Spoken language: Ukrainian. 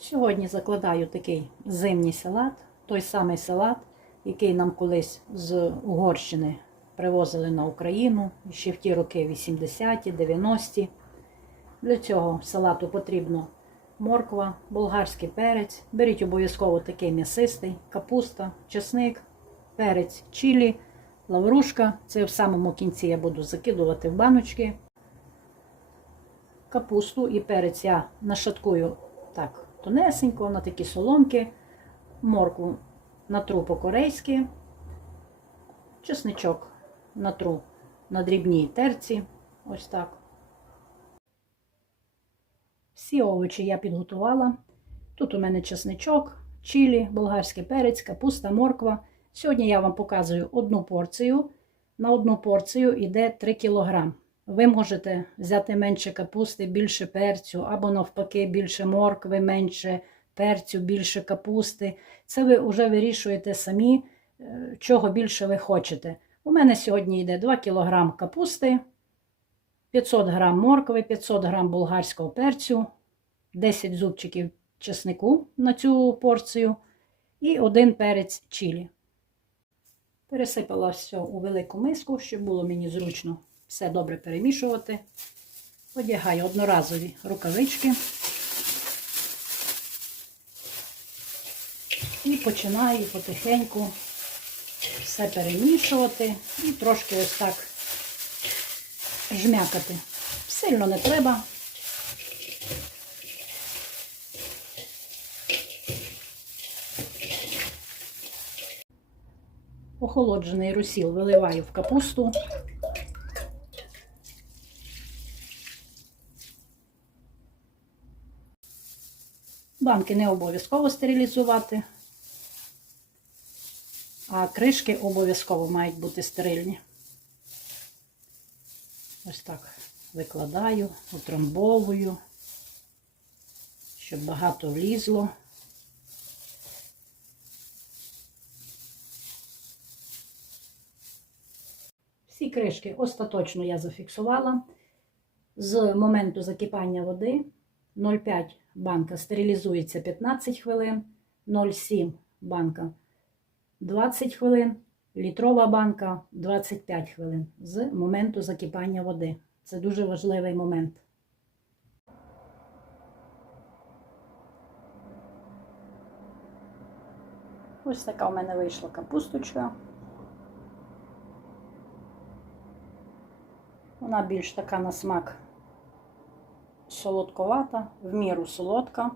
Сьогодні закладаю такий зимній салат, той самий салат, який нам колись з Угорщини привозили на Україну ще в ті роки 80-ті, 90-ті. Для цього салату потрібно морква, болгарський перець. Беріть обов'язково такий м'ясистий, капуста, чесник, перець, чилі, лаврушка. Це в самому кінці я буду закидувати в баночки. Капусту і перець я нашаткую так тонесенько, на такі соломки, моркву натру по-корейськи, чесничок натру на дрібній терці. Ось так. Всі овочі я підготувала. Тут у мене чесничок, чилі, болгарський перець, капуста, морква. Сьогодні я вам показую одну порцію. На одну порцію йде 3 кг. Ви можете взяти менше капусти, більше перцю, або навпаки, більше моркви, менше перцю, більше капусти. Це ви вже вирішуєте самі, е, чого більше ви хочете. У мене сьогодні йде 2 кг капусти, 500 г моркви, 500 г болгарського перцю, 10 зубчиків чеснику на цю порцію і один перець чилі. Пересипала все у велику миску, щоб було мені зручно все добре перемішувати. Одягаю одноразові рукавички і починаю потихеньку все перемішувати і трошки ось так жмякати. Сильно не треба. Охолоджений розсіл виливаю в капусту. Банки не обов'язково стерилізувати, а кришки обов'язково мають бути стерильні. Ось так викладаю, утрамбовую, щоб багато влізло. Всі кришки остаточно я зафіксувала. З моменту закипання води 0,5 банка стерилізується 15 хвилин, 0,7 банка 20 хвилин, літрова банка 25 хвилин з моменту закипання води. Це дуже важливий момент. Ось така у мене вийшла капусточка. Вона більш така на смак солодковата, в міру солодка.